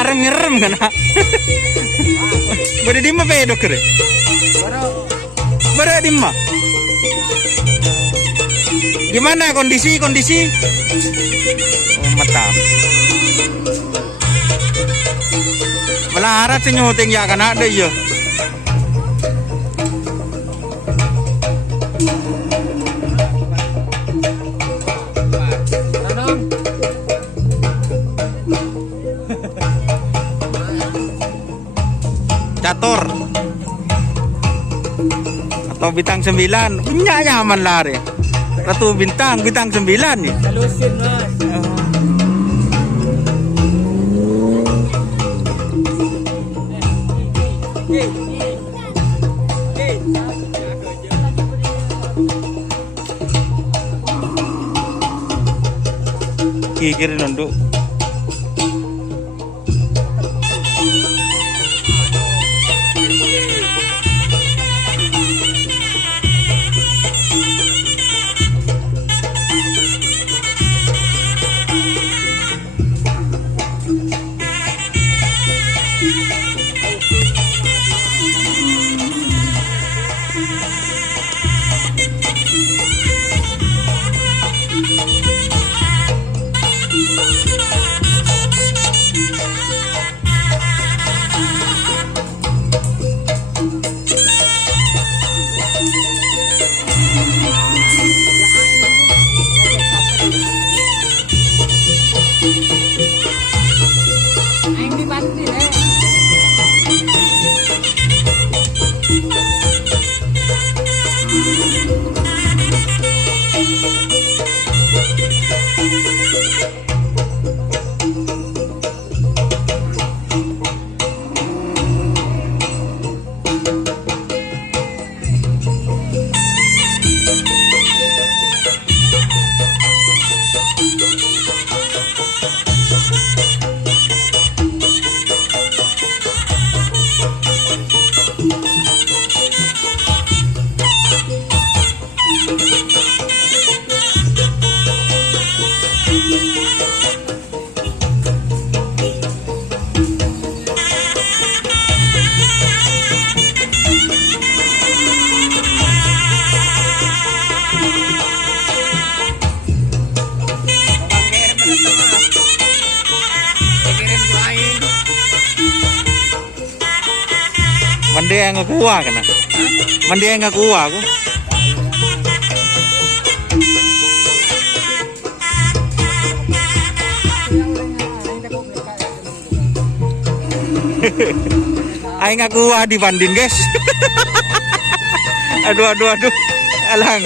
Parang ngerem kan? Beri dimma pedok kere. Beri dimma. Gimana kondisi? Oh, mantap. Melarat senyuting ya kan ada ya. Catur atau bintang 9 punya nyaman lari. Ratu bintang 9 nih. Halusin mas. Kiri nunduk. Mandi yang kuah kena. Mandi yang kuah aku. Aing nggak kuah dibanding guys. Aduh. Alang.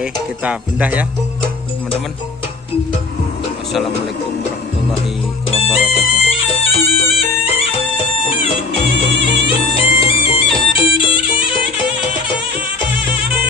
Oke, kita pindah ya teman-teman. Wassalamualaikum warahmatullahi wabarakatuh.